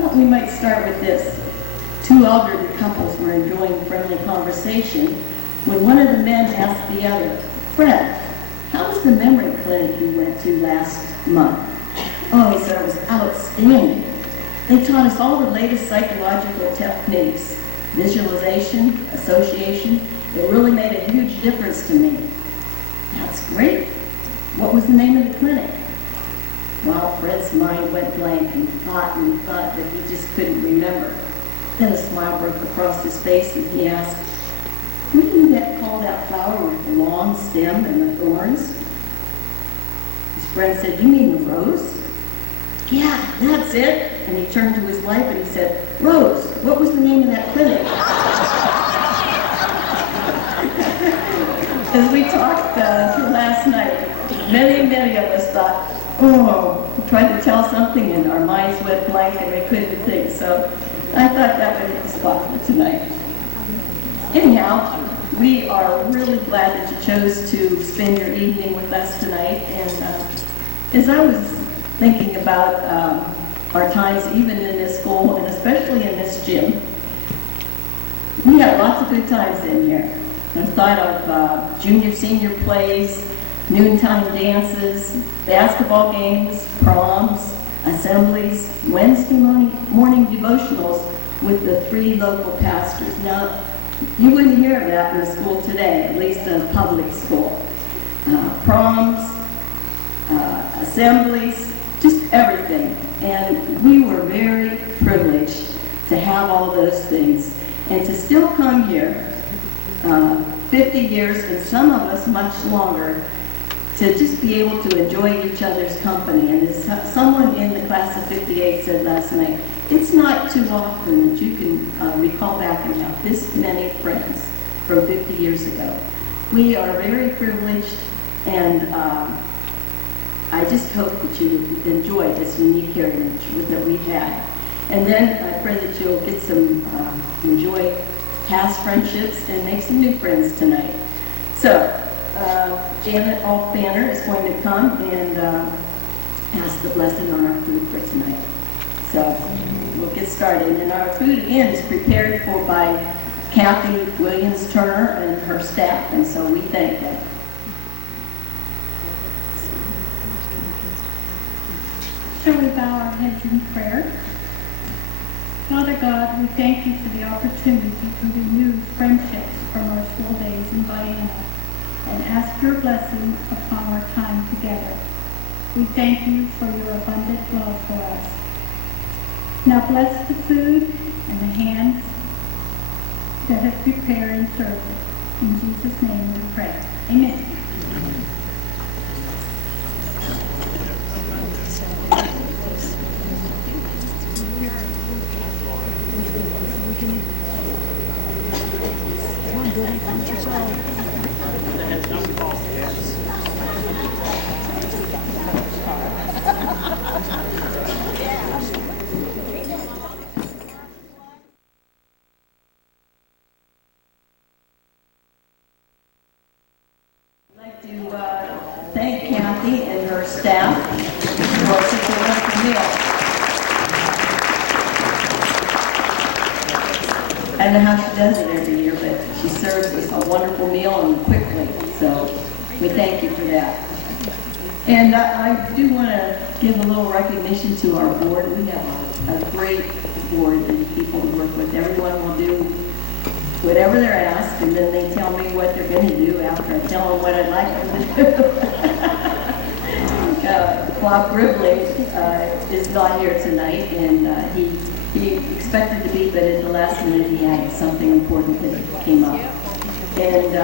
thought we might start with this. Two elderly couples were enjoying friendly conversation when one of the men asked the other, "Fred, how was the memory clinic you went to last month?" "Oh," he said, "it was outstanding. They taught us all the latest psychological techniques, visualization, association. It really made a huge difference to me." "That's great. What was the name of the clinic?" Well, Fred's mind went blank and thought, but he just couldn't remember. Then a smile broke across his face and he asked, "What do you call that flower with the long stem and the thorns?" His friend said, "You mean the rose?" "Yeah, that's it." And he turned to his wife and he said, "Rose, what was the name of that clinic?" As we talked last night, many of us thought, we tried to tell something and our minds went blank and we couldn't think. So I thought that would hit the spot for tonight. Anyhow, we are really glad that you chose to spend your evening with us tonight. And as I was thinking about our times even in this school and especially in this gym, we had lots of good times in here. I thought of junior, senior plays, noontime dances, basketball games, proms, assemblies, Wednesday morning devotionals with the 3 local pastors. Now, you wouldn't hear of that in the school today, at least in a public school. Proms, assemblies, just everything. And we were very privileged to have all those things. And to still come here, 50 years, and some of us much longer, to just be able to enjoy each other's company. And as someone in the class of 58 said last night, it's not too often that you can recall back and have this many friends from 50 years ago. We are very privileged, and I just hope that you would enjoy this unique heritage that we've had. And then I pray that you'll get some, enjoy past friendships and make some new friends tonight. So, Janet Alf-Banner is going to come and ask the blessing on our food for tonight. So we'll get started. And our food, again, is prepared for by Kathy Williams-Turner and her staff, and so we thank them. Shall we bow our heads in prayer? Father God, we thank you for the opportunity to renew friendships from our school days in Vienna and ask your blessing upon our time together. We thank you for your abundant love for us. Now bless the food and the hands that have prepared and served it. In Jesus' name we pray. Amen. Come on, Goody, punch yourself. I'd like to thank Kathy and her staff for such a wonderful meal. I don't know how she does it every year, but she serves us a wonderful meal and quickly. So we thank you for that. And I do want to give a little recognition to our board. We have a great board and people to work with. Everyone will do whatever they're asked, and then they tell me what they're going to do after I tell them what I'd like them to do. Bob Gribling is not here tonight, and he expected to be, but at the last minute he had something important that came up. And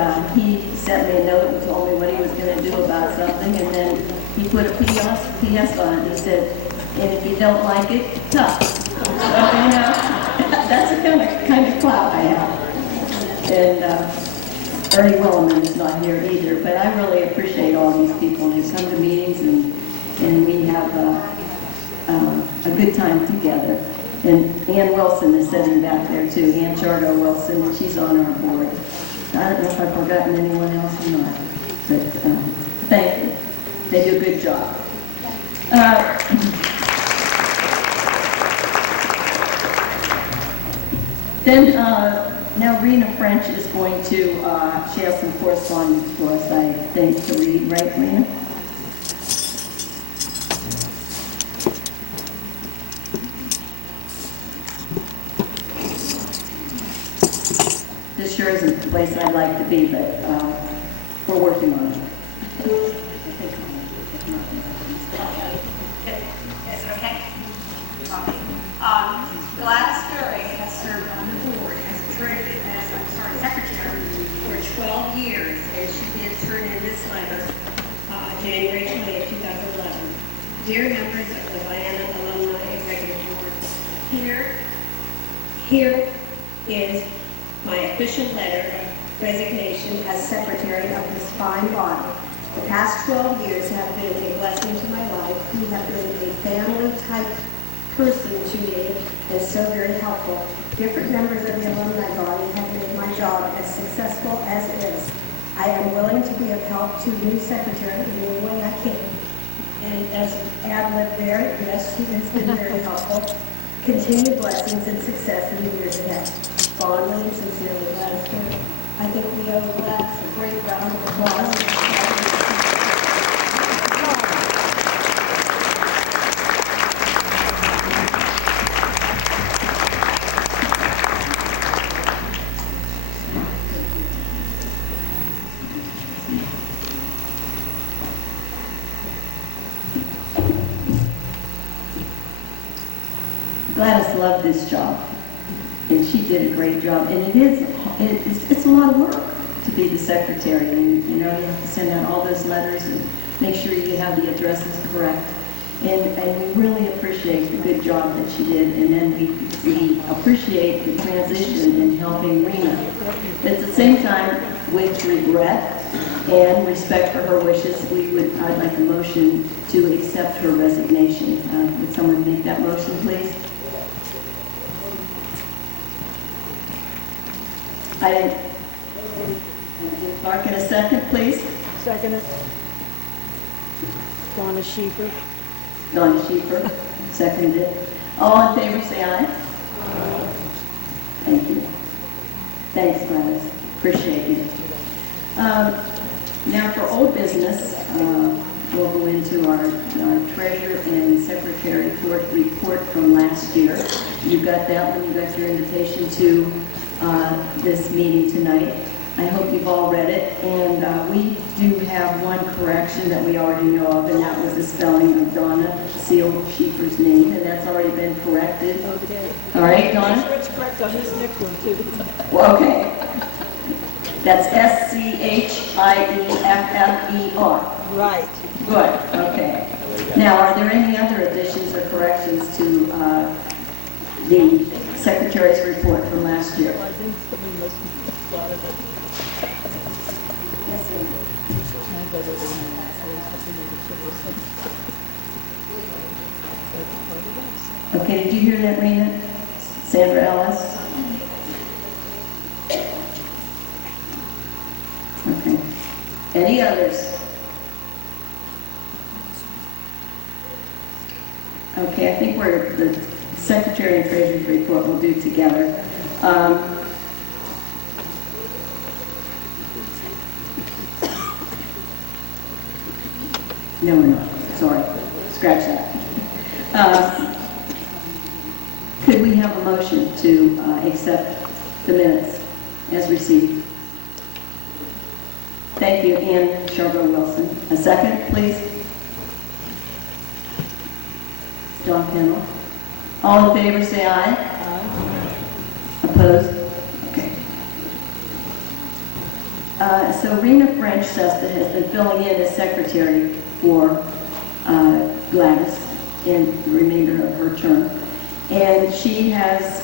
he sent me a note and told me what he was going to do about something, and then he put a PS on it. He said, "And if you don't like it, tough." So, you know, that's the kind of clout I have. And Ernie Williman is not here either, but I really appreciate all these people. They come to meetings and we have a good time together. And Ann Wilson is sitting back there too, Ann Chardo Wilson, and she's on our board. I don't know if I've forgotten anyone else or not, but thank you. They do a good job. Then, now Rena French is going to, she has some correspondence for us, I think, to read, right, Rena? This sure isn't the place I'd like to be, but we're working on it. Is it okay? Gladys Dury has served on the board as secretary for 12 years, and she did turn in this letter January 20th, 2011. Dear members of the Vienna Alumni Executive Board, here is my official letter of resignation as secretary of this fine body. The past 12 years have been a blessing to my life. You have been a family-type person to me and so very helpful. Different members of the alumni body have made my job as successful as it is. I am willing to be of help to the new secretary in any way I can. And as ad-lib there, yes, she has been very helpful. Continued blessings and success in the years ahead. Fondly and sincerely, Gladys Dury. I think we owe Gladys a great round of applause. Gladys loved this job, and she did a great job. And it's a lot of work to be the secretary, and you know you have to send out all those letters and make sure you have the addresses correct. And we really appreciate the good job that she did, and then we appreciate the transition in helping Rena. At the same time, with regret and respect for her wishes, I'd like a motion to accept her resignation. Would someone make that motion, please? Clark, in a second, please. Second it. Donna Schieffer. Donna Schieffer, seconded. All in favor, say aye. Thank you. Thanks, Gladys. Appreciate you. Now for old business, we'll go into our treasurer and secretary report from last year. You got that when you got your invitation to this meeting tonight. I hope you've all read it, and we do have one correction that we already know of, and that was the spelling of Donna Schieffer's name, and that's already been corrected. Okay. All right, Donna? Make sure it's correct on this next one, too. Well, okay. That's Schiffer. Right. Good, okay. Now, are there any other additions or corrections to the Secretary's report from last year? Well, I think somebody must have thought of it. Yes, sir. Okay, did you hear that, Rena? Sandra Ellis? Okay. Any others? Okay, I think the Secretary and Treasurer's report we'll do together. No, we're not. Sorry. Scratch that. Could we have a motion to accept the minutes as received? Thank you, Ann Shargo Wilson. A second, please. John Pennell. All in favor, say aye. Aye. Opposed? Okay. So Rena French Sesta has been filling in as secretary for Gladys in the remainder of her term. And she has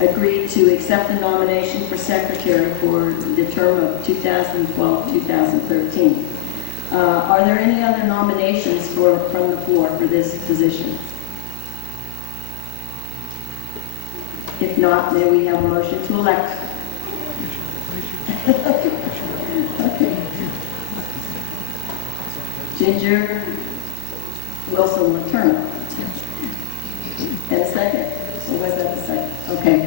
agreed to accept the nomination for secretary for the term of 2012-2013. Are there any other nominations from the floor for this position? If not, may we have a motion to elect? Okay. Ginger Wilson Letourneau. And a second? Or was that the second? Okay.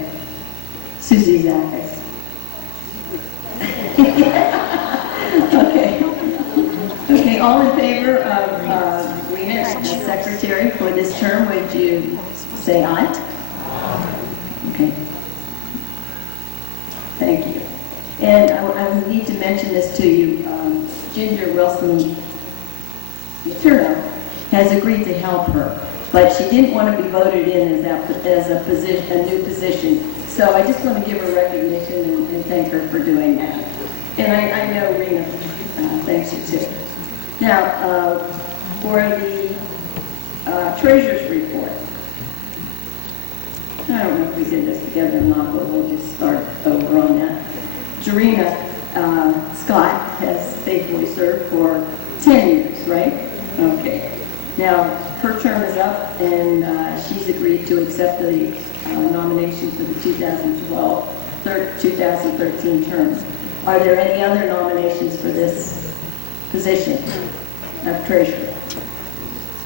secretary for this term, would you say aye? Okay. Thank you. And I need to mention this to you. Ginger Wilson Turner has agreed to help her, but she didn't want to be voted in as a new position. So I just want to give her recognition and thank her for doing that. And I know Rena thanks you too. Now, for the treasurer's report. I don't know if we did this together or not, but we'll just start over on that. Jarena Scott has faithfully served for 10 years, right? Okay. Now, her term is up, and she's agreed to accept the nomination for the 2013 term. Are there any other nominations for this position of treasurer?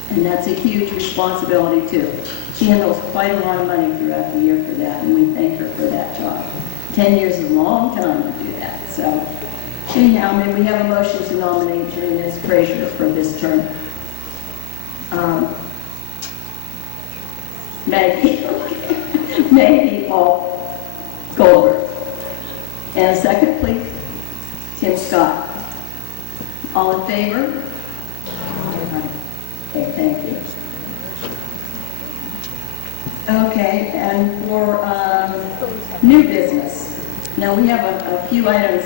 And that's a huge responsibility, too. She handles quite a lot of money throughout the year for that, and we thank her for that job. 10 years is a long time to do that. So, anyhow, may we have a motion to nominate Jarena as treasurer for this term? Maggie Goldberg. And a second, please. Tim Scott. All in favor? Okay, thank you. Okay, and for new business. Now, we have a few items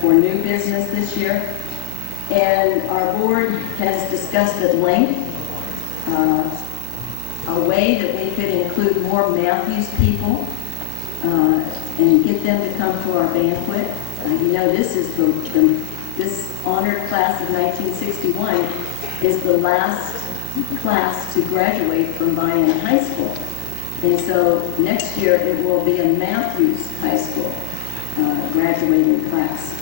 for new business this year, and our board has discussed at length a way that we could include more Mathews people and get them to come to our banquet. You know, this is this honored class of 1961 is the last class to graduate from Vienna High School. And so next year it will be a Mathews High School graduating class.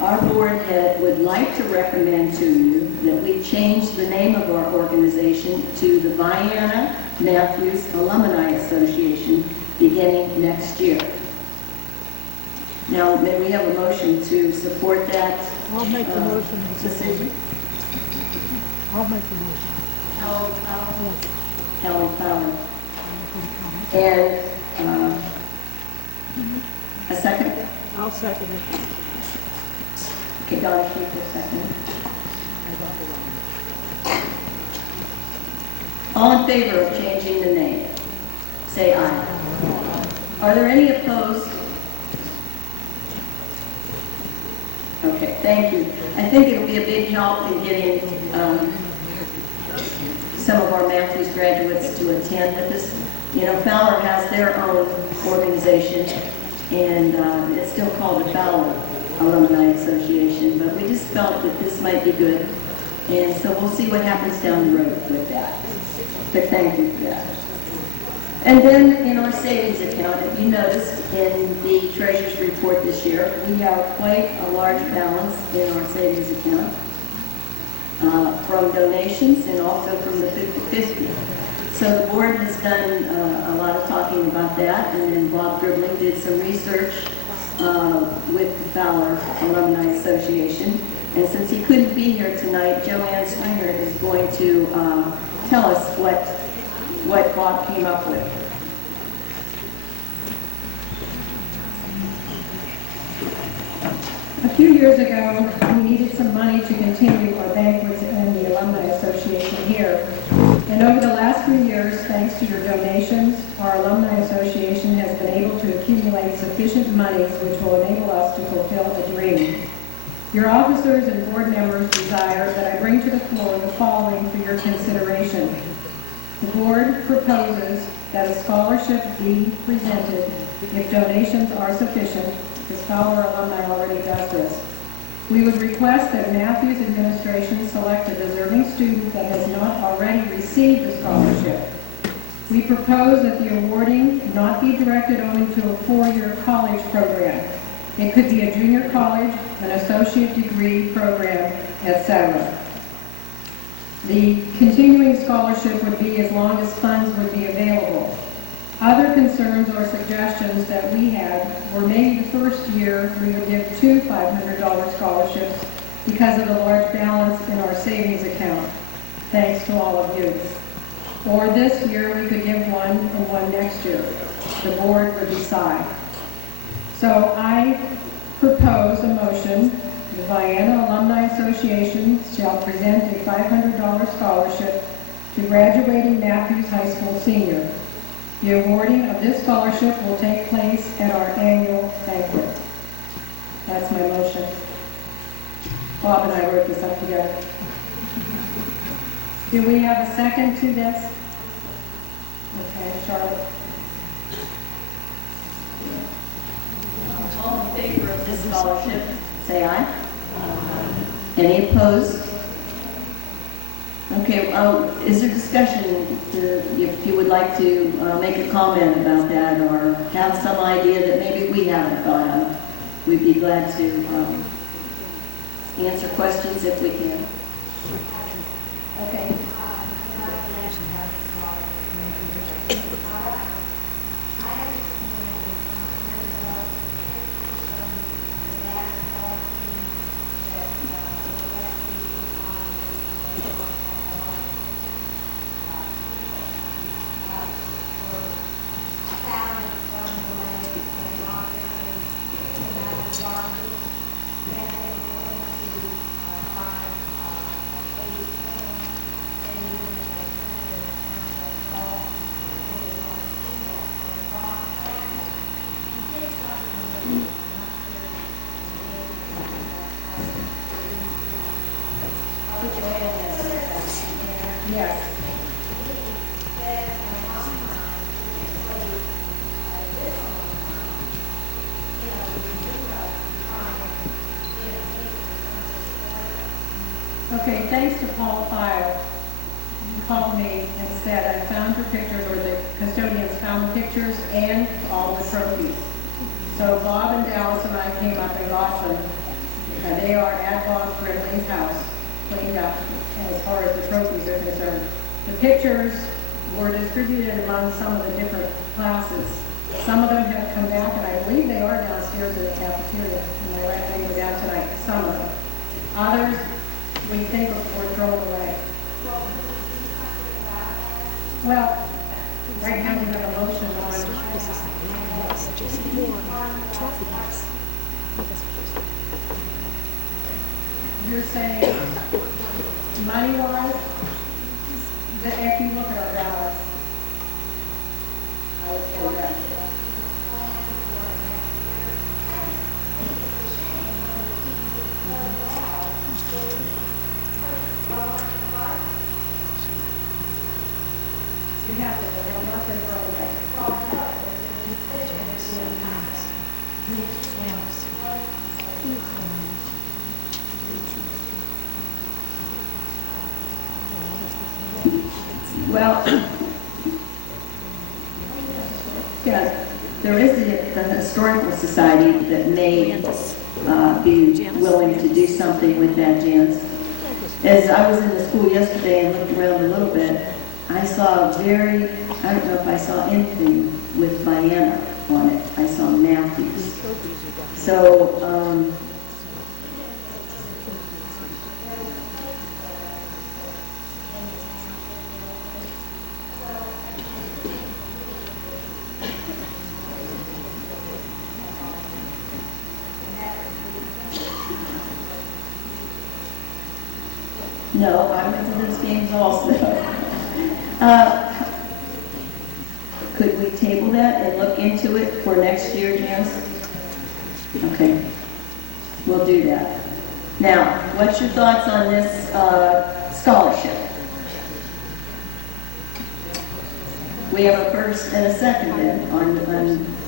Our board would like to recommend to you that we change the name of our organization to the Vienna-Mathews Alumni Association beginning next year. Now, may we have a motion to support that? I'll make the motion. Decision. I'll make the motion. Helen Fowler. And a second? I'll second it. Okay, Donna Schaefer, second. All in favor of changing the name, say aye. Are there any opposed? Okay, thank you. I think it'll be a big help in getting some of our Mathews graduates to attend with us. You know, Fowler has their own organization, and it's still called the Fowler Alumni Association, but we just felt that this might be good, and so we'll see what happens down the road with that. But thank you for that. And then in our savings account, if you noticed in the treasurer's report this year, we have quite a large balance in our savings account from donations and also from the 50/50. So the board has done a lot of talking about that, and then Bob Gribling did some research with the Fowler Alumni Association. And since he couldn't be here tonight, Joanne Swinger is going to tell us what Bob came up with. A few years ago, we needed some money to continue our banquets in the Alumni Association here. And over the last few years, thanks to your donations, our Alumni Association has been able to accumulate sufficient monies which will enable us to fulfill a dream. Your officers and board members desire that I bring to the floor the following for your consideration. The board proposes that a scholarship be presented if donations are sufficient. The Fowler Alumni already does this. We would request that Mathews administration select a deserving student that has not already received a scholarship. We propose that the awarding not be directed only to a four-year college program. It could be a junior college, an associate degree program, etc. The continuing scholarship would be as long as funds would be available. Other concerns or suggestions that we had were maybe the first year we would give two $500 scholarships because of the large balance in our savings account. thanks to all of you. Or this year, we could give one and one next year. The board would decide. So I propose a motion. The Vienna Alumni Association shall present a $500 scholarship to graduating Mathews High School senior. The awarding of this scholarship will take place at our annual banquet. That's my motion. Bob and I wrote this up together. Do we have a second to this? Okay, Charlotte. All in favor of this scholarship, say aye. Any opposed? Okay, is there discussion if you would like to make a comment about that or have some idea that maybe we haven't thought of? We'd be glad to answer questions if we can. Okay. Yes. Okay, thanks to Paul File. He called me and said, I found your pictures, or the custodians found the pictures and all the trophies. So Bob and Dallas and I came up and got them. They are at Bob Grimley's house, cleaned up as far as the trophies are concerned. The pictures were distributed among some of the different classes. Some of them have come back, and I believe they are downstairs in the cafeteria. And I read they were down tonight, some of them. Others, we think were thrown away. Well, right now we have a motion on. You're saying money-wise, if you look at our ballots, I would say that. You have nothing for away. Well, yeah, there is the Historical Society that may be willing to do something with that, Janice. As I was in the school yesterday and looked around a little bit, I saw I don't know if I saw anything with Vienna on it. I saw Mathews. So, no, I went to those games also. Could we table that and look into it for next year, Janice? Okay, we'll do that. Now, what's your thoughts on this scholarship? We have a first and a second then on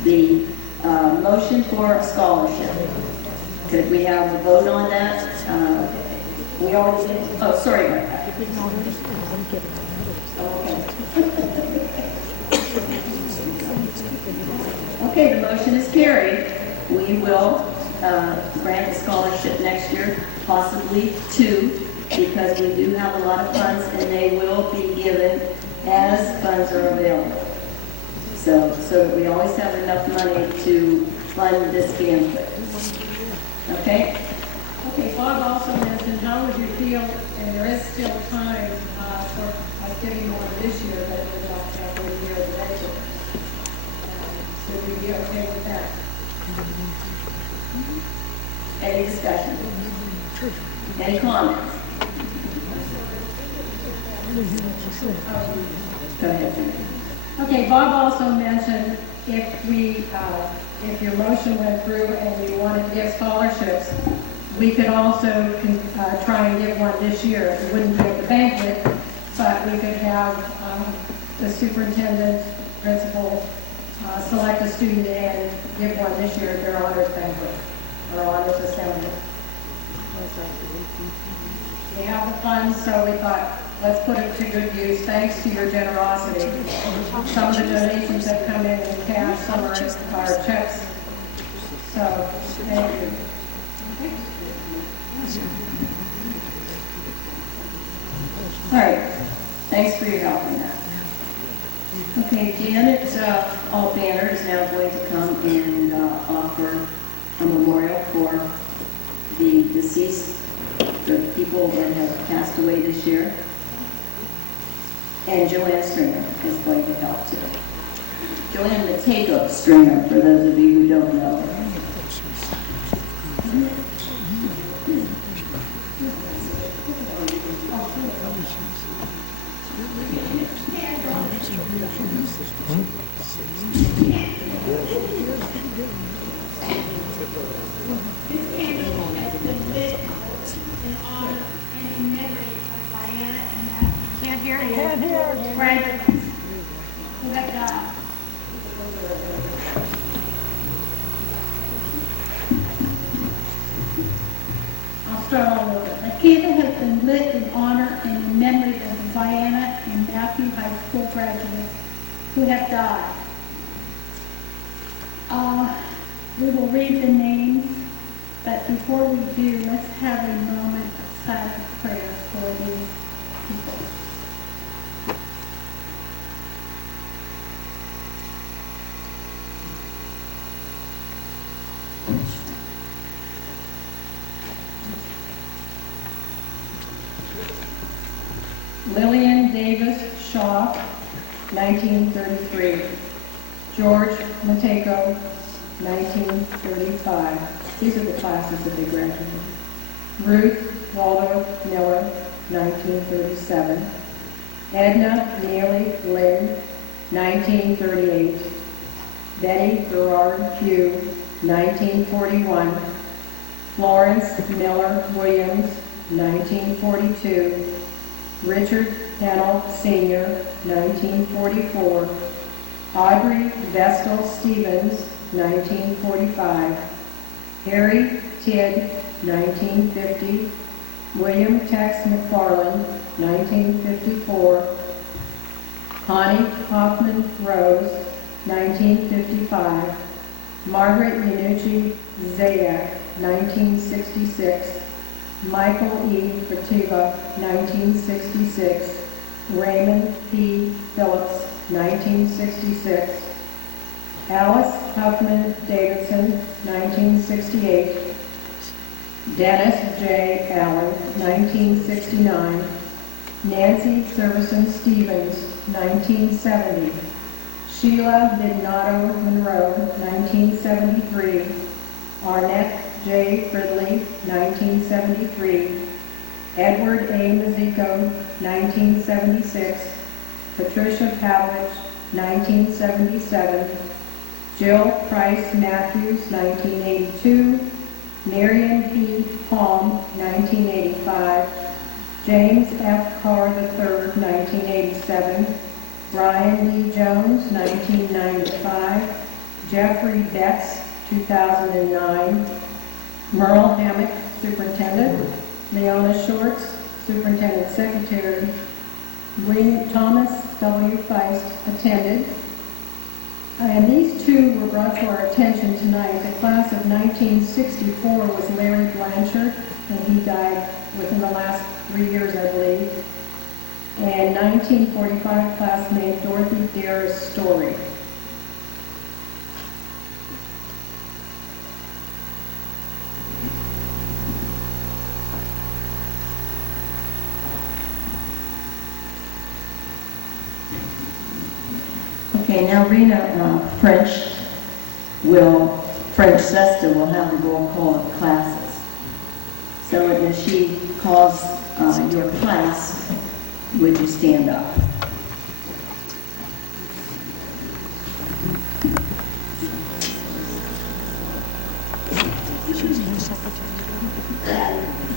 the motion for a scholarship. Could we have a vote on that? We already did. Oh, sorry about that. Okay, the motion is carried. We will grant a scholarship next year, possibly two, because we do have a lot of funds and they will be given as funds are available. So that we always have enough money to fund this banquet. Okay? Okay, Bob also mentioned how would you feel, and there is still time for us getting one this year, but we're not halfway near the budget. So we'd be okay with that? Any discussion? Any comments? Go ahead, Cindy. Okay, Bob also mentioned if your motion went through and you wanted to give scholarships, we could also try and give one this year. We wouldn't do it at the banquet, but we could have the superintendent, principal, select a student and give one this year at their honors banquet or honors assembly. We have the funds, so we thought, let's put it to good use, thanks to your generosity. Some of the donations have come in cash, some are checks. So, thank you. All right, thanks for your help on that. Okay, Janet Banner is now going to come and offer a memorial for the deceased, the people that have passed away this year. And Joanne Stringer is going to help too. Joanne Matego Stringer, for those of you who don't know. This candle has been lit in honor and in memory of Vienna and Mathews. Can't hear you. Can't hear. Graduates who have died. I'll start all over. The candle has been lit in honor and in memory of the Vienna and Mathews High School graduates who have died. We will read the names, but before we do, let's have a moment of silent prayer for these people. Lillian Davis Shaw, 1933. George Mateko, 1935. These are the classes that they graduated. Ruth Waldo Miller, 1937. Edna Neely Lynn, 1938. Betty Gerard Pugh, 1941. Florence Miller Williams, 1942. Richard Pennell Sr., 1944. Audrey Vestal Stevens, 1945. Harry Tidd, 1950. William Tex McFarland, 1954. Connie Hoffman Rose, 1955. Margaret Yanucci Zayak, 1966. Michael E. Fativa, 1966. Raymond P. Phillips, 1966. Alice Huffman Davidson, 1968. Dennis J. Allen, 1969. Nancy Servison Stevens, 1970. Sheila Vignato Monroe, 1973. Arnett J. Fridley, 1973. Edward A. Mazzico, 1976. Patricia Pavlich, 1977. Jill Price Mathews, 1982. Marion P. Palm, 1985. James F. Carr III, 1987. Brian Lee Jones, 1995. Jeffrey Betts, 2009. Merle Hammock, Superintendent. Leona Shorts, Superintendent Secretary. William Thomas W. Feist attended. And these two were brought to our attention tonight. The class of 1964 was Larry Blanchard, and he died within the last 3 years, I believe. And 1945 classmate Dorothy Darris Story. Okay, now Rena French Sesta will have the roll call of classes. So when she calls your class, would you stand up?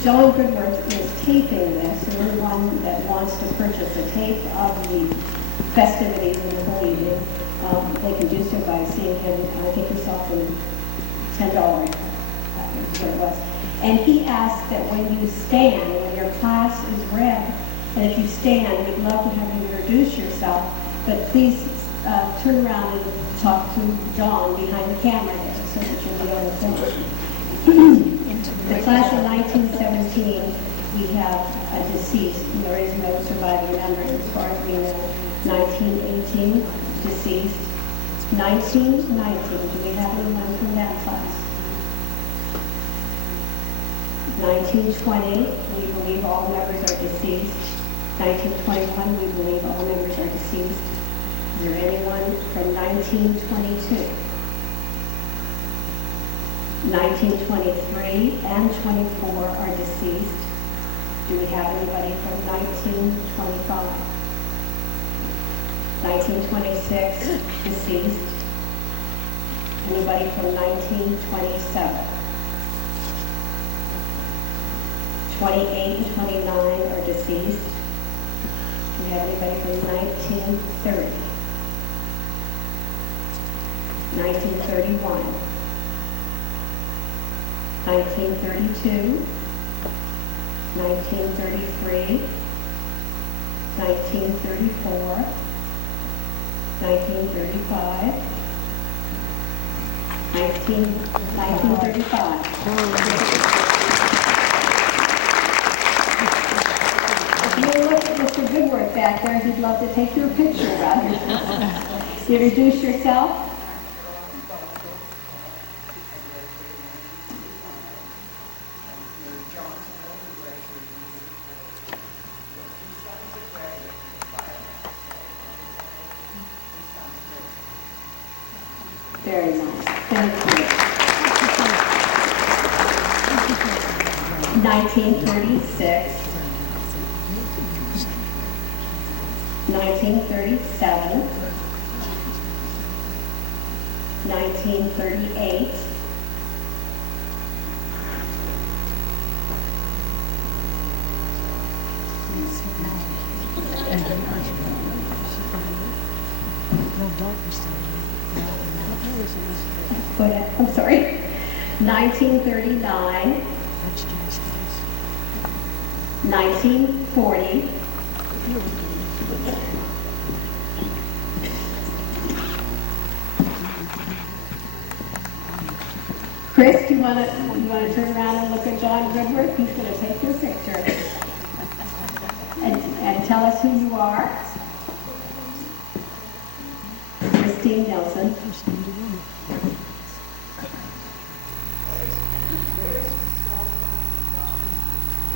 John Goodworth is taping this, and anyone that wants to purchase a tape of the festivities in the whole evening, they can do so by seeing him. I think he saw for $10, is what it was. And he asked that when you stand, when your class is read, and if you stand, we'd love to have you introduce yourself, but please turn around and talk to John behind the camera there, so that you'll be able to film. The class of 1917, we have a deceased. There is no surviving members as far as we know. 1918, deceased. 1919, do we have anyone from that class? 1920, we believe all members are deceased. 1921, we believe all members are deceased. Is there anyone from 1922? 1923 and 24 are deceased. Do we have anybody from 1925? 1926, deceased. Anybody from 1927? 28 and 29 are deceased. Do we have anybody from 1930? 1931? 1932, 1933, 1934, 1935, 1935. If you look at Mr. Goodworth back there, he'd love to take your picture rather. Introduce yourself. Very nice. Thank you. 1936, 1937, 1938, 1939, 1940, 'Chris, you want to turn around and look at John Goodworth? He's going to take your picture. And tell us who you are. Christine Nelson.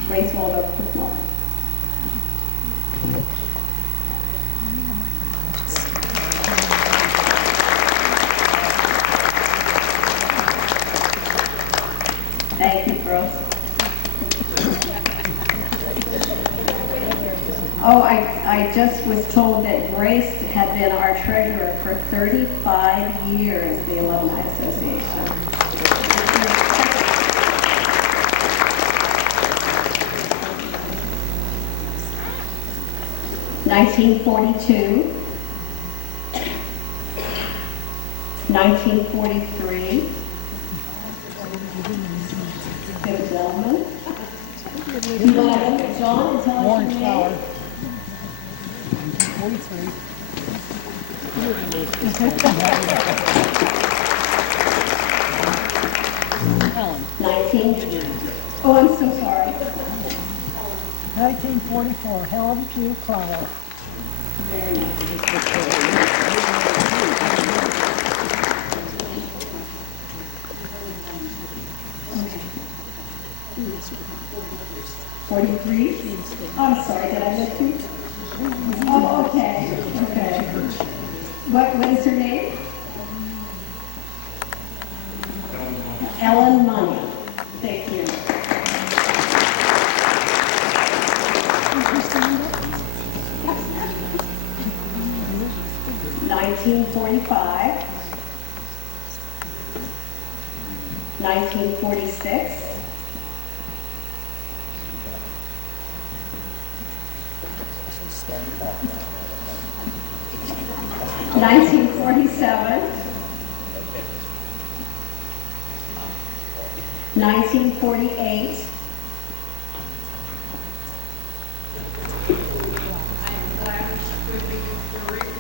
Grace Waldorf. Thank you, girls. Oh, I just was told that Grace had been our treasurer for 35 years, the Alumni Association. 1942, 1943. Good gentlemen. Do you want to look at John and tell us your name? 43. 19. Oh, I'm so sorry. 1944, Helen Q. Clower. Very nice. 43? I'm sorry, did I miss you? Oh, okay. What is 1945, 1946, 1947, 1948, I am glad to be with Rick,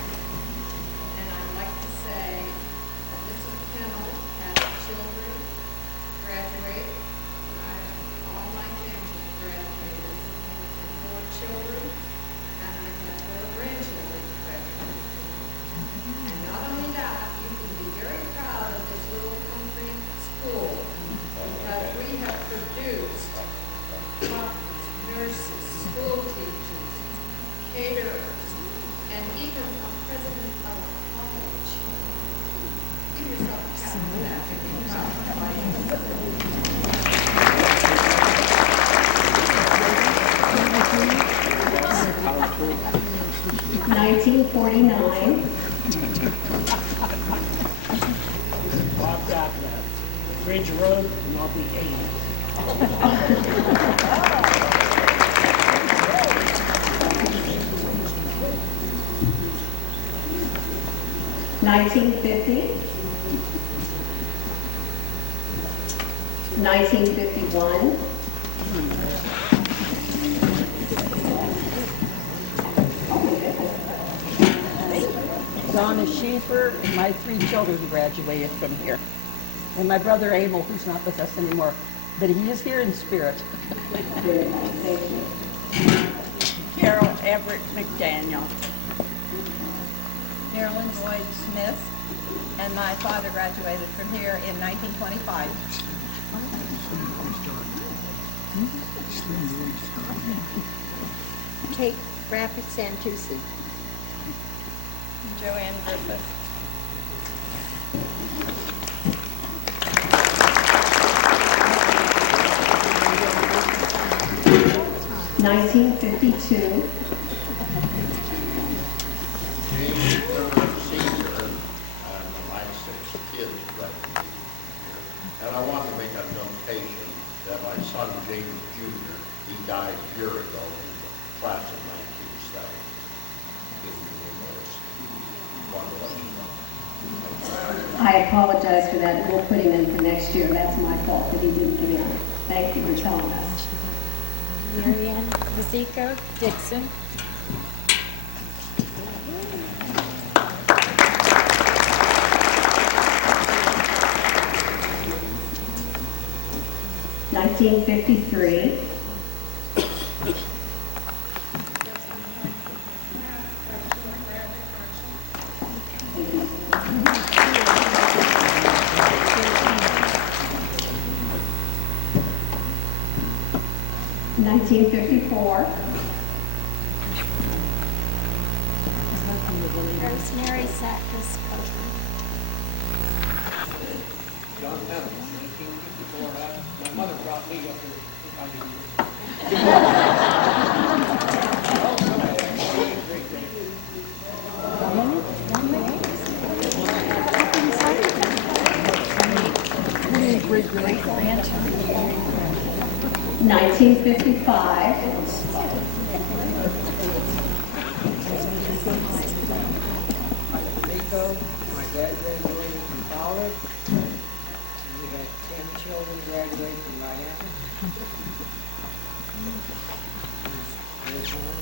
and I'd like to say that Mrs. Pennell has children graduate. All my family graduated, and 4 children, and I have 4 grandchildren graduated. And not only that, you can be very proud of this little country school, because we have produced doctors, nurses, school teachers, caterers, and even a president of a college. Give yourself a pat on the back and be proud of life. 1949, I've got Bridge Road, and I'll be 80. $19.50, $19.51, Donna Schaefer and my 3 children graduated from here. And my brother Emil, who's not with us anymore, but he is here in spirit. Very nice, thank you. Carol Everett McDaniel. Marilyn Boyd Smith, and my father graduated from here in 1925. Kate Rapid Santucci. Joanne Griffith. $19.52, James Senior, my 6 kids graduated here. And I want to make a notation that my son James Jr., he died a year ago, he was a class of 1970. Want to let you know. I apologize for that, we'll put him in for next year, that's my fault that he didn't get in. Thank you for telling us. Marianne Zico Dixon. $19.53, $19.54, Rosemary Sackis Copeland. John Pennell, 1954. My mother brought me up here. Great grandchild. 1955, Rico, my dad graduated from college. And we had 10 children graduate from Vienna. There's one.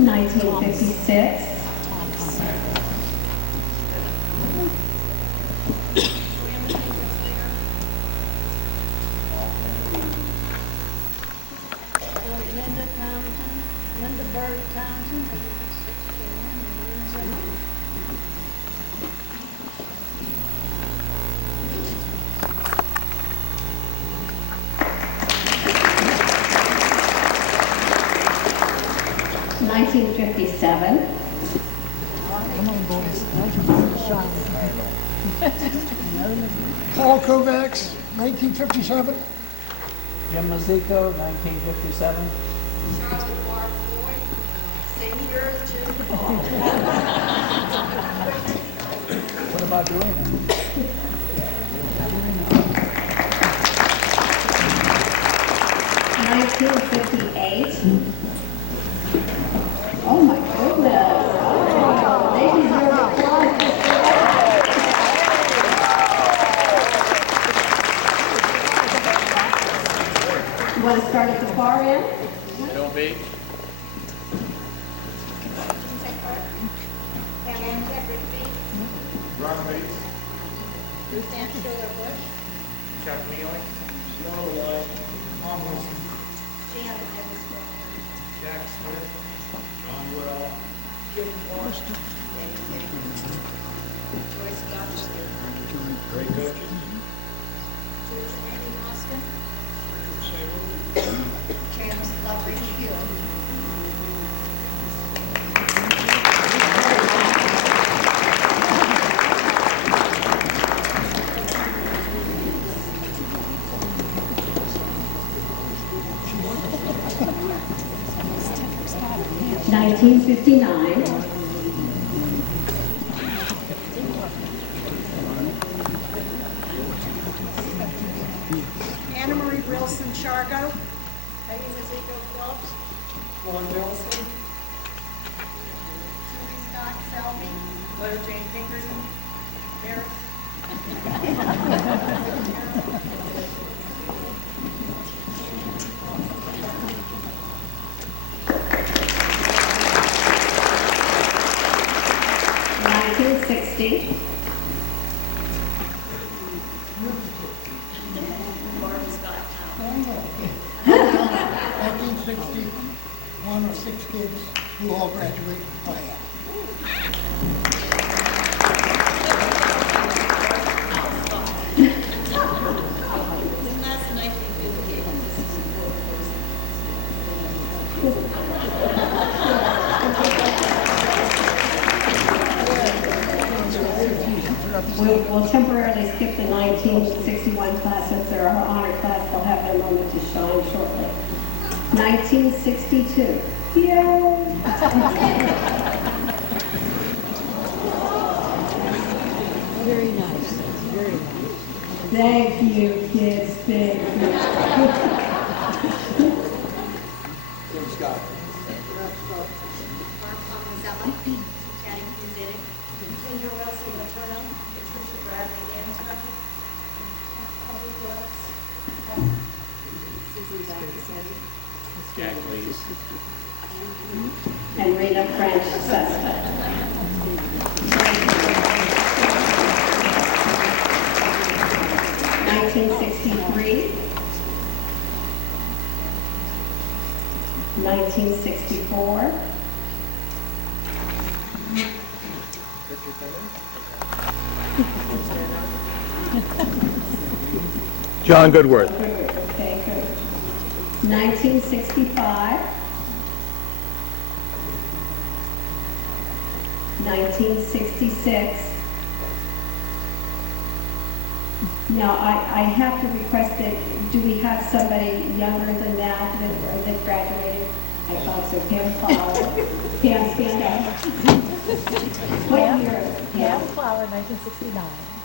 1956, Linda Townsend, Linda Bird Townsend. 1957, Come on, boys. Paul Kovacs, 1957. Jim Mazico, 1957. Charlotte Barr Floyd, same year as Jim Paul. What about Dorena? 1958. Oh my goodness. Oh, they deserve applause. You want to start at the far end? Don't be. Diane Shepherd Beach, Ron Bates. Ruth Ann Sugar Bush, Chuck Neely. Noah White. Tom Wilson. Jan Evans Crawford, Jack Smith. John Woodall. Kim Clark. Joyce Gotcha, Ray Cook. George Randy Hoskin, James Loveridge Hill. Anna Marie Wilson Shargo. Peggy Mazico Phillips, Ron Nelson. Julie Scott Selby, Claire Jane Pinkerton. Barris, 1960. Martin Scott Howe. 1960, one of 6 kids who all graduated from Vienna. And that's 1958. We'll temporarily skip the 1961 class since they're our honor class. They'll have their moment to shine shortly. 1962. Yay! Very nice. Very nice. Thank you, kids. Thank you. Jim Scott. Mark Pomazella, Patty Kuzitic, Ginger Wilson Letourneau, Patricia Bradley Danton, Heather Brooks, Susan Jackson, Jack Lees. And Rita French Sesta. 1963. 1964. John Goodworth. Okay, good. 1965. 1966. Now, I have to request that, do we have somebody younger than that graduated? I thought so. Pam Flower. Pam, stand up. What year? Pam Flower, 1969.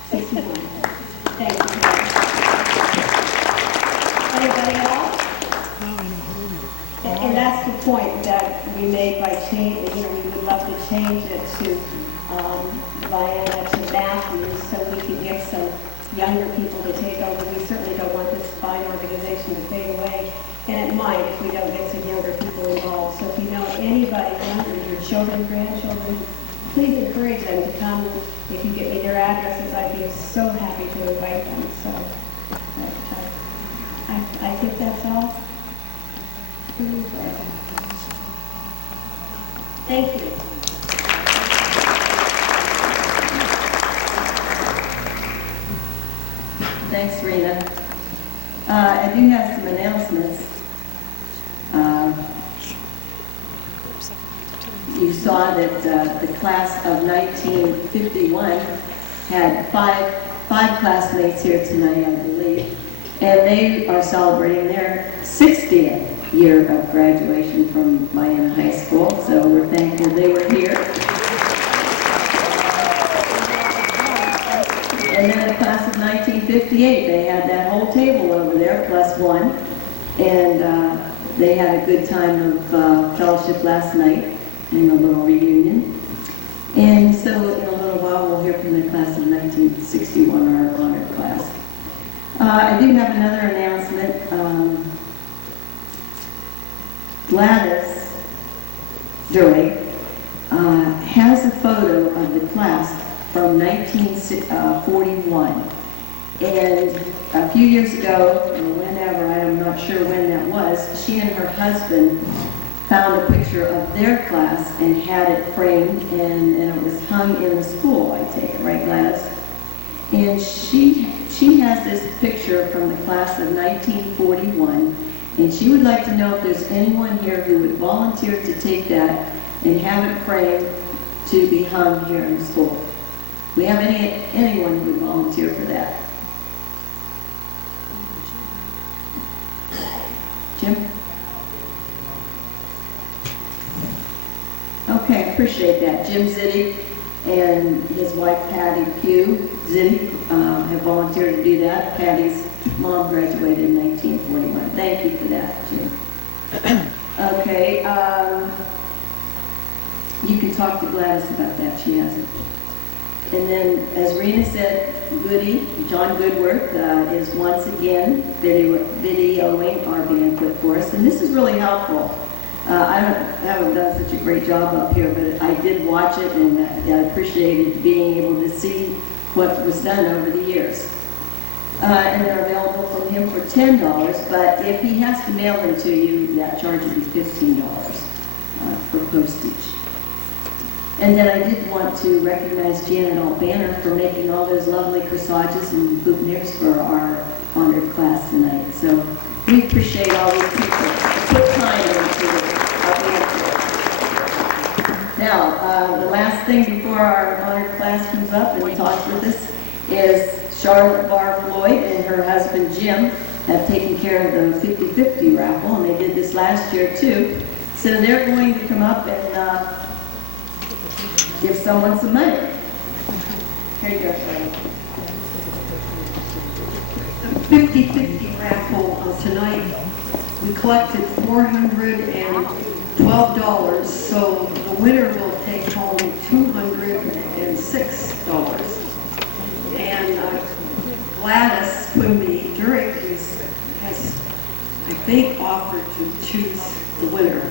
69. Thank you. Anybody else? And that's the point that we made by change, we would love to change it to Vienna to Mathews so we can get some younger people to take over. We certainly don't want this fine organization to fade away, and it might if we don't get some younger people involved. So if you know anybody younger, your children, grandchildren, please encourage them to come. If you get me their addresses, I'd be so happy to invite them. So I think that's all. Thank you. Thanks, Rena. I do have some announcements. You saw that the class of 1951 had five classmates here tonight, I believe. And they are celebrating their 60th year of graduation from Vienna High School, so we're thankful they were here. And then the class of 1958, they had that whole table over there, plus one, and they had a good time of fellowship last night in a little reunion. And so in a little while, we'll hear from the class of 1961, our honored class. I do have another announcement. Gladys Dury has a photo of the class from 1941. And a few years ago, or whenever, I'm not sure when that was, she and her husband found a picture of their class and had it framed, and it was hung in the school, I take it, right, Gladys? And she has this picture from the class of 1941, and she would like to know if there's anyone here who would volunteer to take that and have it framed to be hung here in the school. Do we have anyone who would volunteer for that? Jim? Okay, appreciate that. Jim Zitty and his wife Patty Pugh Zitty have volunteered to do that. Patty's mom graduated in 1941. Thank you for that, Jim. Okay, you can talk to Gladys about that. She hasn't. And then, as Rena said, Goody, John Goodworth, is once again videoing our banquet for us. And this is really helpful. I haven't done such a great job up here, but I did watch it, and I appreciated being able to see what was done over the years. And they're available from him for $10, but if he has to mail them to you, that charge would be $15 for postage. And then I did want to recognize Janet Albana for making all those lovely corsages and boutonnieres for our honored class tonight. So we appreciate all these people who put time into our banquet. Now, the last thing before our honored class comes up and talks with us is Charlotte Barr Floyd and her husband Jim have taken care of the 50-50 raffle, and they did this last year too. So they're going to come up and give someone some money. Here you go, Charlotte. The 50-50 raffle tonight, we collected $412, so the winner will take home $206. And Gladys Quimby Durick has, I think, offered to choose the winner.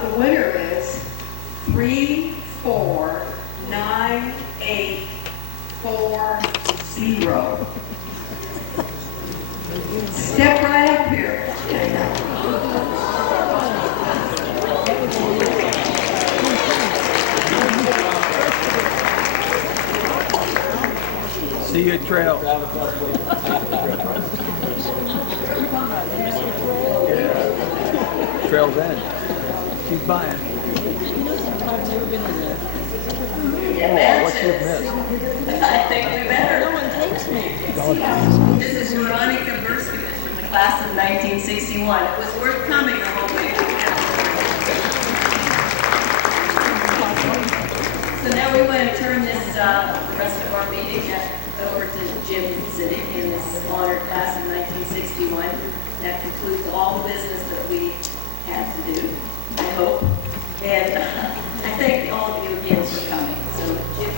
The winner is 349,840. Step right up here. See you at Trail. Trail's End. She's buying. Yeah, what you've missed. I think we better. No one takes me. This is Veronica Verskovich from the class of 1961. It was worth coming the whole way. So now we want to turn this, the rest of our meeting over to Jim Zitty in this honored class of 1961. That concludes all the business that we had to do, I hope. And I thank all of you again for coming. So Jim,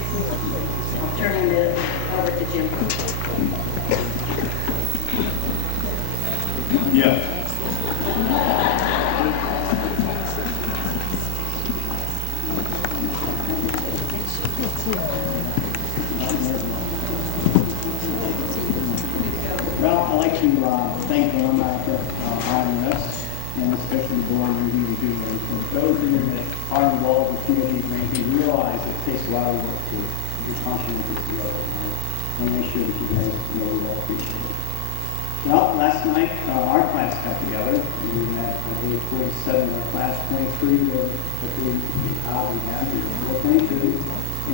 I'm turning it over to Jim. Yeah. Well, I'd like to thank the alumni for honoring us. and especially the board review we do. And for those of you that are involved with committees and anything, realize it takes a lot of work to function with this together. And I want to make sure that you guys know we all appreciate it. Well, last night, our class got together. We met, I believe, 47 in our class, 23 were that we had, we were 22,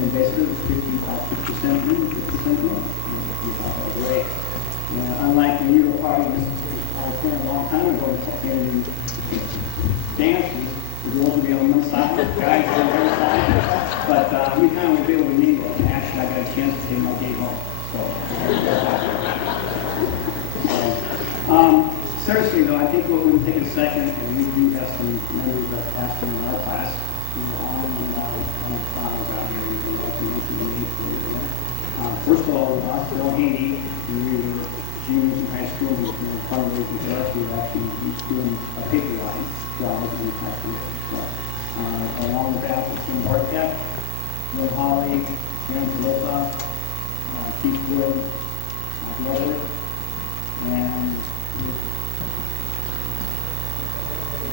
and basically it was 50% women, 50% men. And we thought that was great. And unlike when you were part of this a long time ago in dances, the girls would be on one side, the guys on the other side. But we kind of would be able to meet, and actually I got a chance to take my gate home. Seriously though, I think what we'll take a second, and we do have some members that passed in our class, on the files out here, and like to mention the names for you. First of all, Bill Haney, when we were juniors in high school, we were fundraising for us. We were actually doing a paper line job in high school. So, along with that, was Tim Bartcat, Will Holly, Karen Philippa, Keith Wood, my brother, and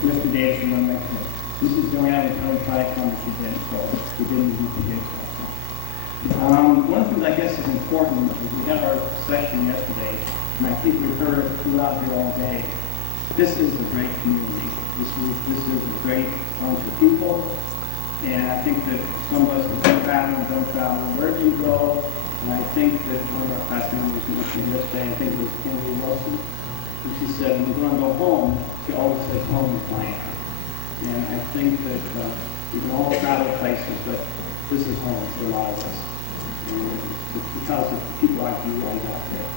Mr. Davis from one next door. This is the only other try to come that she did, so we didn't even forget it also. One of the things I guess is important is we had our session yesterday, and I think we've heard throughout here all day. This is a great community. This is a great bunch of people, and I think that some of us that don't travel, where do you go? And I think that one of our class members mentioned yesterday, I think it was Henry Wilson, and she said, when we're going to go home, she always says, home is my house. And I think that we can all travel places, but this is home for a lot of us. And it's because of people like you right out there.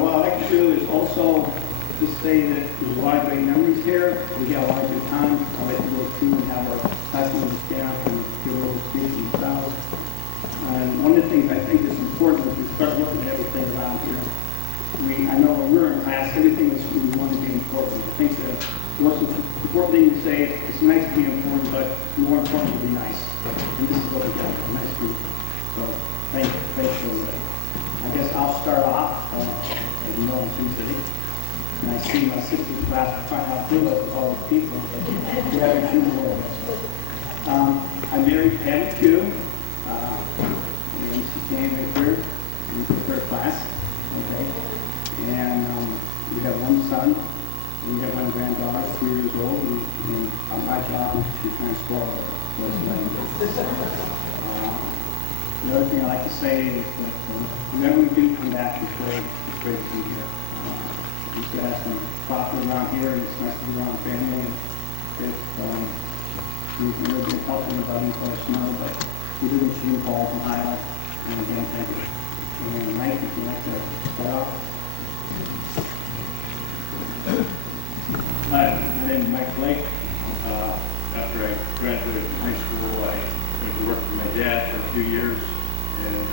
What I'd like to do is also just say that there's a lot of great memories here. We had a lot of good times. I'd like to go through and have our class members stand up and give a little speech themselves. And one of the things I think is important is we start looking at everything around here. I know when we were in class, everything was we wanted to be important. I think the most important thing to say is it's nice to be important, but more important to be nice. And this is what we got, a nice group. So thanks for everybody. I guess I'll start off, as you know, in Sioux City. And I see my sister's class trying out through us with all the people. We have a few more. I married Patty Q. And she came right here in her class. Okay. And we have one son, and we have one granddaughter, 3 years old, and my job is to kind of spoil her. The other thing I like to say is that whenever we do come back, it's great to be here. We used to have some property around here, and it's nice to be around family. And if we've never been helping anybody, let us know. But we live in Chinook Falls, Ohio, and again, thank you. And Mike, if you'd like to start off. Hi, my name is Mike Blake. After I graduated from high school, I went to work for my dad for a few years, and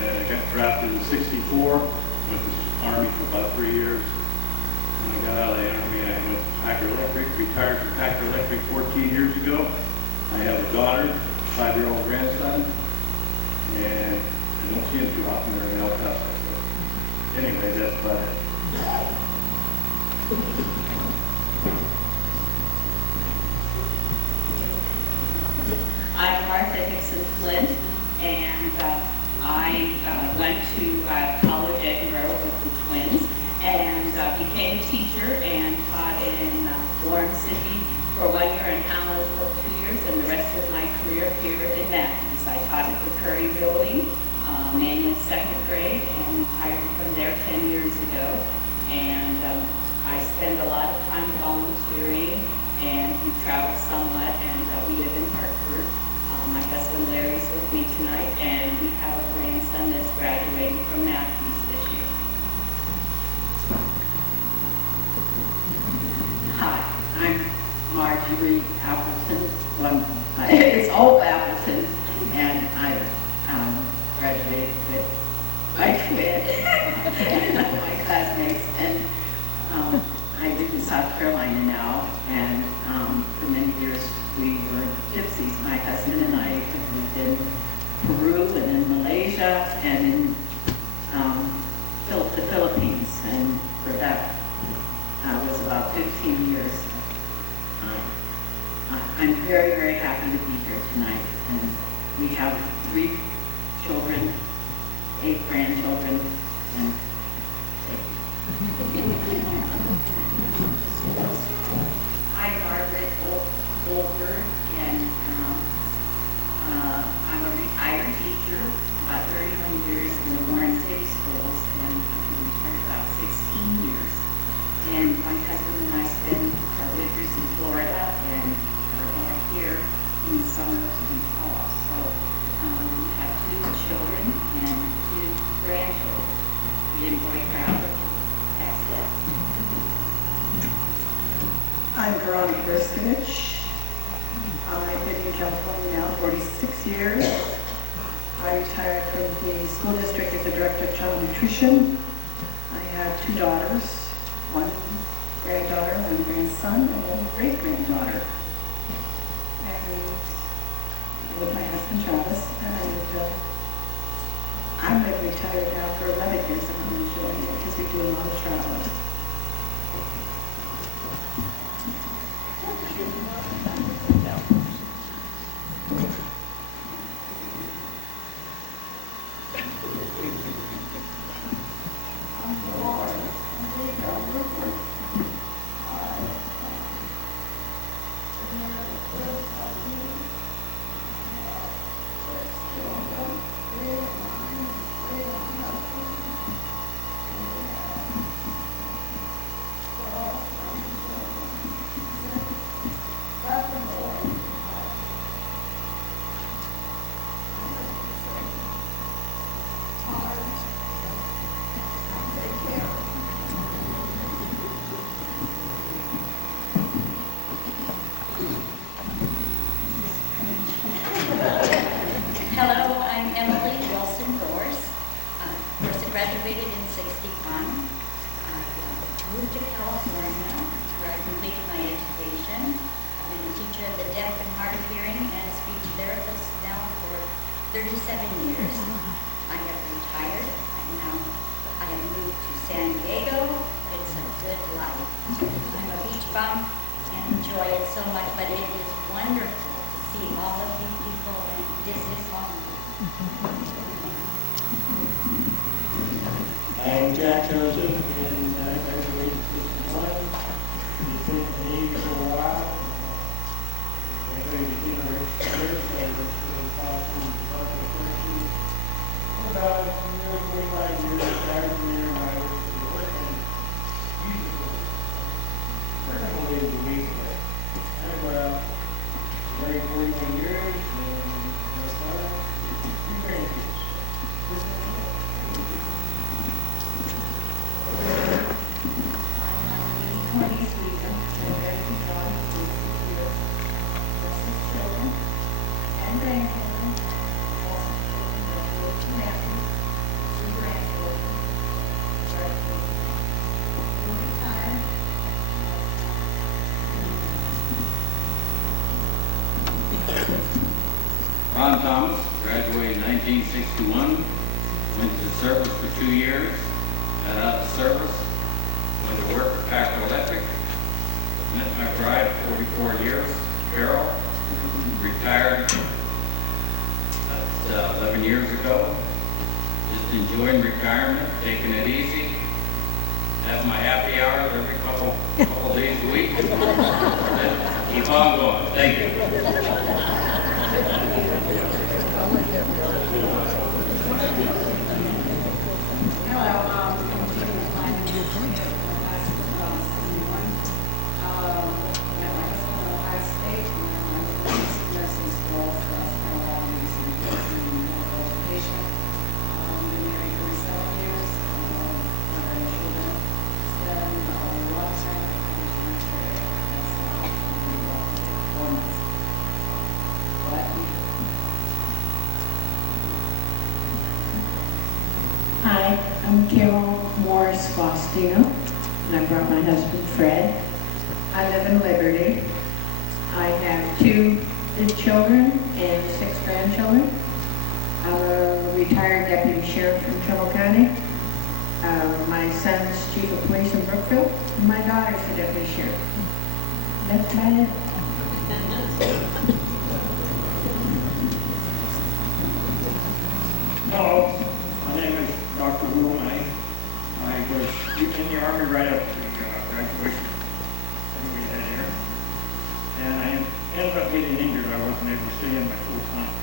I got drafted in '64. Went to the Army for about 3 years. When I got out of the Army, I went to Packer Electric, retired from Packer Electric 14 years ago. I have a daughter, 5-year-old grandson, and I don't see him too often. They're in El Paso. But anyway, that's about it. I'm Martha Hickson Flint, and I went to college at Edinburgh with the twins, and became a teacher and taught in Warren City for 1 year and Hamlin for 2 years, and the rest of my career here in Mathews. I taught at the Curry Building, mainly 2nd grade, and retired from there 10 years ago. And I spend a lot of time volunteering, and we travel somewhat, and we live in Hartford. My husband Larry's with me tonight, and we have a grandson that's graduating from Mathews this year. Hi, I'm Marjorie Appleton. Well, it's Old Appleton, and I graduated with my twin and my classmates, and I live in South Carolina now, and for many years we were gypsies. My husband and I have lived in Peru and in Malaysia and in the Philippines, and for that was about very, very happy to be here tonight. And we have 3 children, 8 grandchildren, and I'm Margaret Goldberg, and I'm a retired teacher, about 31 years in the Warren City Schools, and I've been retired about 16 years. And my husband and I spend our winters in Florida and are back here in the summers and fall. So we have 2 children and 2 grandchildren. We enjoy traveling. That's it. I'm Veronica Briskovich. I've been in California now 46 years. I retired from the school district as the director of child nutrition. I have 2 daughters, 1 granddaughter, 1 grandson, and 1 great-granddaughter. And with my husband Travis, and I'm been retired now for 11 years, and I'm enjoying it because we do a lot of traveling. Hello, I'm Emily Wilson-Roars. Of course, I graduated in '61. I moved to California, where I completed my education. I've been a teacher of the deaf and hard of hearing and a speech therapist now for 37 years. I have retired, and now I have moved to San Diego. It's a good life. I'm a beach bum and enjoy it so much, but it is wonderful to see all of you people, and this is home. I'm Jack Joseph, and I graduated in '61. It's been the Navy for a while. I graduated in University of California Department of Energy. For about 45 years, retired from there, and I worked for the work and usually work a couple days a week, but I've married 41 years, and my son, 2 grandkids. Ron Thomas, graduated in 1961, went to service for 2 years, got out of service, went to work for Packer Electric, met my bride of 44 years, Carol, retired 11 years ago, just enjoying retirement, taking it easy, have my happy hours every couple days a week, keep on going, thank you. Hi, I'm Carol Morris Faustino, and I brought my husband Fred. I live in Liberty. I have 2 children and 6 grandchildren. I'm a retired deputy sheriff from Trumbull County. My son's chief of police in Brookfield, and my daughter's the deputy sheriff. That's about it. Hello, my name is Dr. Will May. I was in the Army right up to graduation that we had here. And I ended up getting injured. I wasn't able to stay in my full time.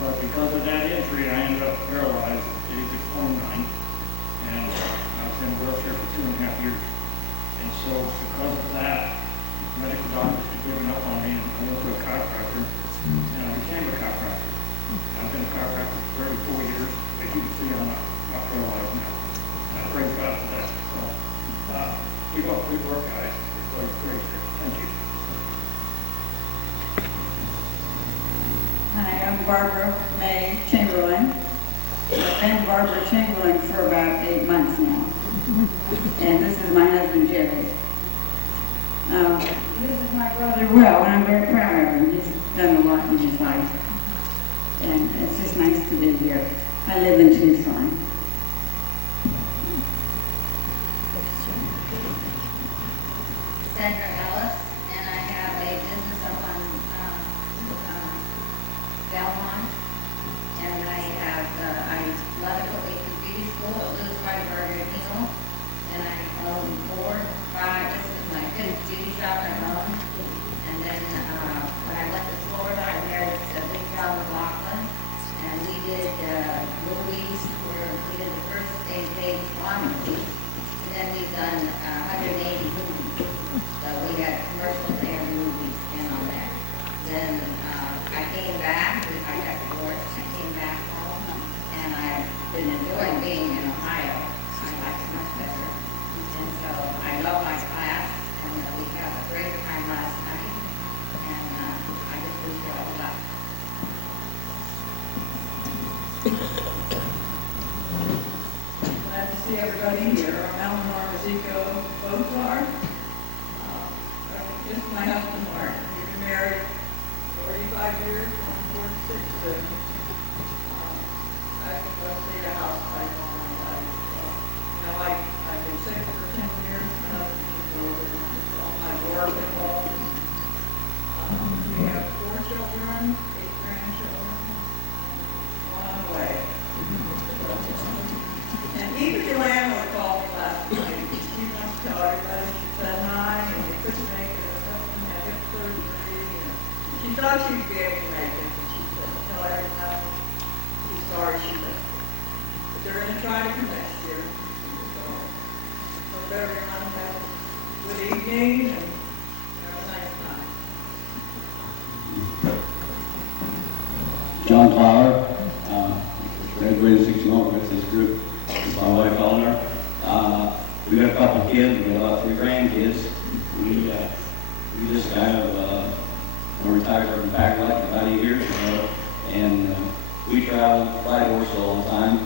But because of that injury, I ended up paralyzed at the age of 29. And I was in a wheelchair for 2.5 years. And so because of that, medical doctors had given up on me, and I went to a chiropractor, and I became a chiropractor. I've been a chiropractor for 34 years. As you can see, I'm not paralyzed now. I praise God for that. So keep up good work, guys. It's great. Thank you. Hi, I'm Barbara May Chamberlain. I've been Barbara Chamberlain for about 8 months now. And this is my husband, Jerry. This is my brother, Will, and I'm very proud of him. He's done a lot in his life. And it's just nice to be here. I live in Tucson. Sandra Ellis, and I have a business up on Belmont, and I love it what we do beauty school at Louis Weinberg and Eagle, and I own 5, this is my 5th beauty shop I've owned, and then when I went to Florida, I married Big John McLaughlin, and we did movies where we did the first stage on movies, and then we've done 180 movies. So we had commercials and movies in on that. Then I came back, I got divorced, I came back home, and I've been enjoying being in Ohio. I like it much better. And so I love my class, and we had a great time last night, and I just wish you all luck. Glad to see everybody here. I'm Eleanor Mazico Bozar. This is my husband, Mark. We've been married 45 years, going 46 soon. I've been to the house like all my life. I've been sick for 10 years. My husband's older. All my work at home. We have 4 children, 8 grandchildren, 1 on the way. And even Joanna would call me last night. She wants to tell everybody she said hi, and they couldn't make it. Surgery. She thought she'd be able to make it, but she said, tell everybody she's sorry she missed it. But they're going to try to come next year. So, hope everyone has a good evening and have a nice time. John Clower, graduated 61 with this group. My wife Eleanor. We got a couple kids, we got about 3 grandkids. We just kind of retired from Packer like about 8 years ago, and we travel, ride horses all the time.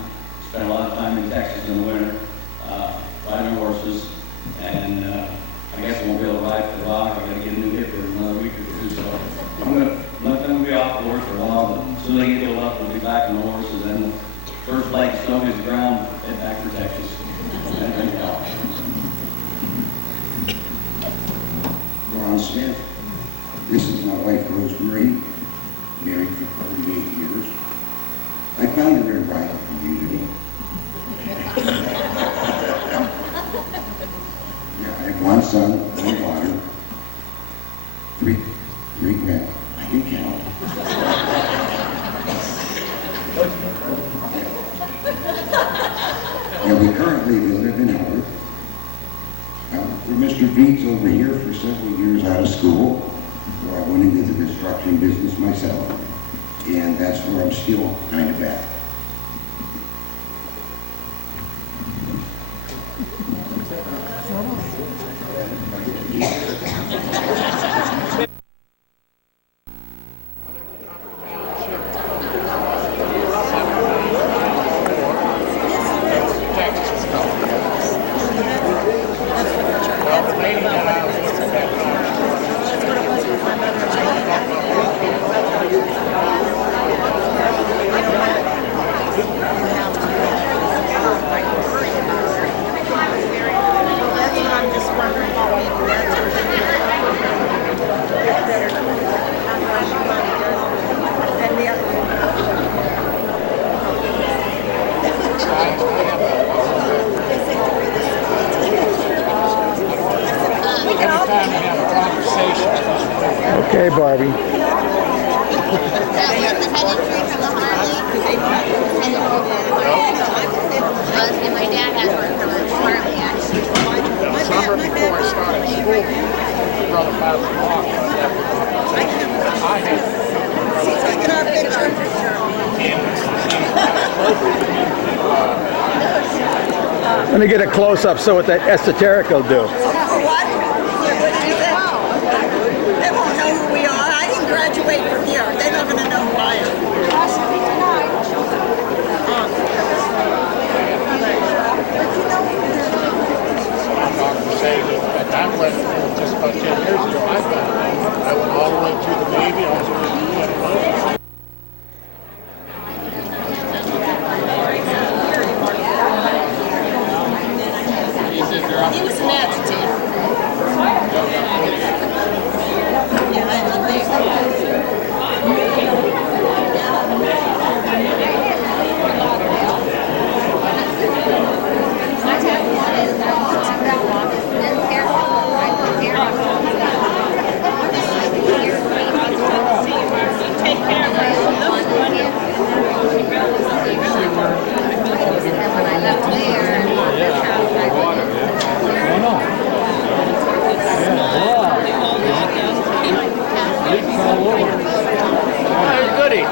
Spend a lot of time in Texas in the winter, riding horses, and I guess I won't be able to ride for a while. I got to get a new hip here in another week or 2, so I'm going to let them be off the horse for a while, but as soon as they get healed up, we'll be back on the horses, and the first leg snow hits the ground, head back for Texas. Ron Smith. This is my wife, Rosemary, married for 38 years. I found her in a bridal community. Yeah, I have 1 son, 1 daughter, 3 grand. I can count. And we currently live in Howard. For Mr. Beats over here for several years out of school, where I went into the construction business myself, and that's where I'm still kind of at. I'm just wondering how we Anytime we have a conversation. Okay, Barbie. And my dad had one from Harley, actually. Summer before I started school, my brother passed along. I had Taking our picture. Let me get a close-up so what that esoteric will do. What? They won't know who we are. I didn't graduate from here. They're not going to know who I am. I went just about 10 years ago. I went all the way to the Navy. I was with the He was an agitator. Yeah, I Goody.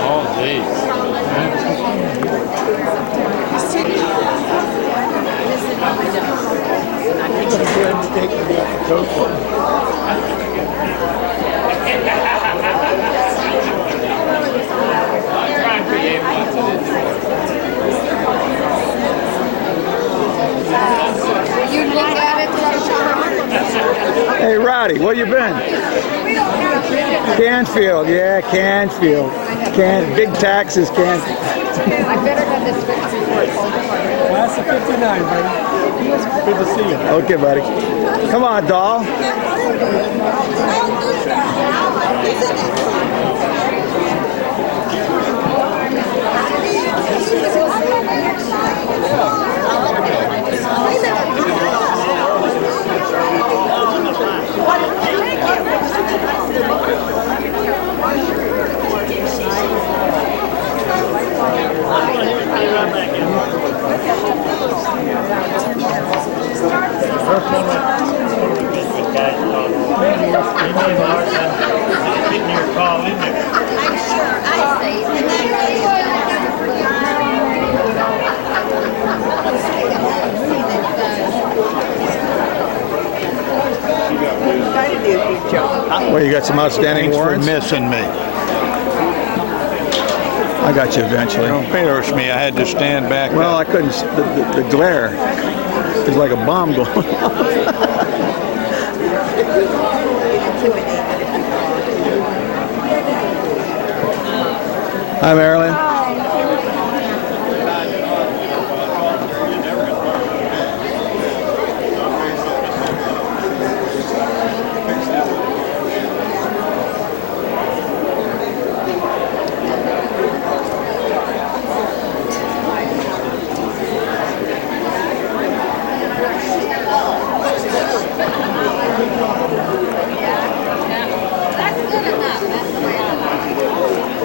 Oh, geez. Hey, Roddy, where you been? Canfield, yeah, Canfield. Big taxes, Canfield. I better have this fixed before it falls apart. Class of 59, buddy. Good to see you. Okay, buddy. Come on, doll. Well, you got some outstanding warrants? Missing me. I got you eventually. Don't embarrass me. I had to stand back. Well, I couldn't. The glare is like a bomb going off. Hi, Marilyn.